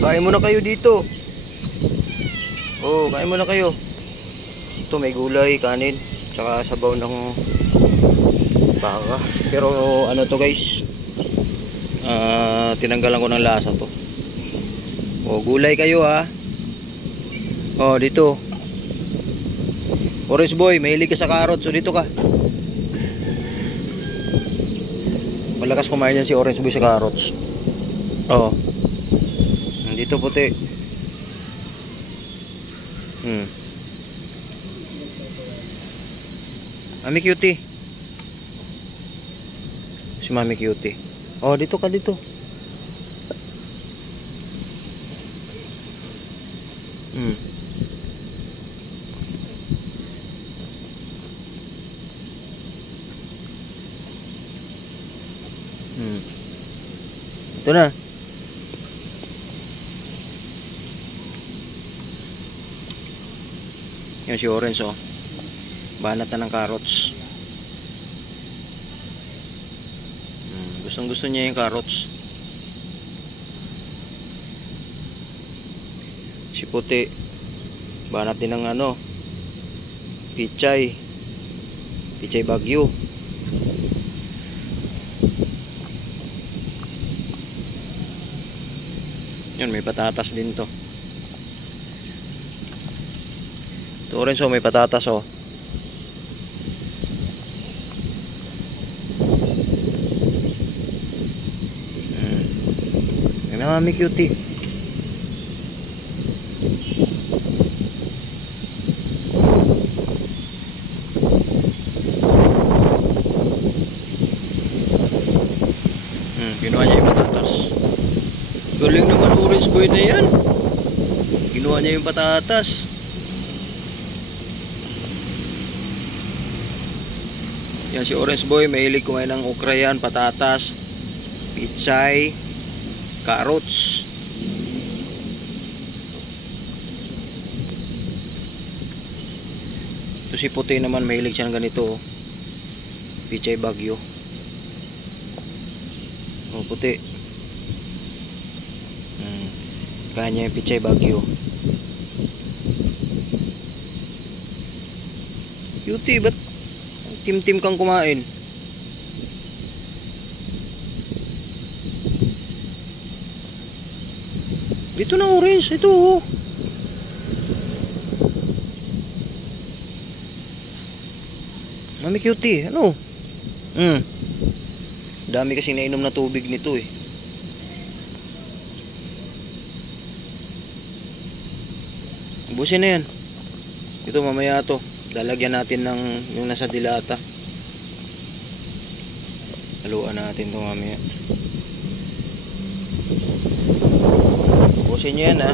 kain muna kayo dito. Oh, kain muna kayo. Ito may gulay, kanin, tsaka sabaw ng baka. Pero ano to guys, tinanggalan ko ng lasa to. Oh, gulay kayo ha. Oh, dito. Orange boy, mahilig ka sa carrots. So dito ka. Malakas kumain yan si Orange boy sa carrots. Oh. Dito puti. Mami cutie. Si Mami cutie. Oh, dito ka dito. Ito na. Yan si Orange oh. Banat na ng carrots. Gustong gusto niya yung carrots. Si Puti banat din ng ano, pichay. Pichay Bagyo. Yun, may patatas din to. Ito Orange oh, may patatas oh. May Mami cutie. Kinuha niya yung patatas. Galing naman Orange boy na yan. Kinuha niya yung patatas. Yan si Orange boy, mahilig kumain ng okra yan, patatas, pichay, carrots. Ito si Puti naman, mahilig siya ng ganito, pichay Bagyo. Oh, Puti. Kaya niya yung pichay Bagyo. Cutie, ba't tim-tim kang kumain? Dito na Orange, ito oh. Mami cutie, ano? Dami kasi nainom na tubig nito eh. Ubusin na yan. Ito mamaya to. Lalagyan natin ng yung nasa dilata. Haluan natin ito mamaya. Ubusin nyo yan ha.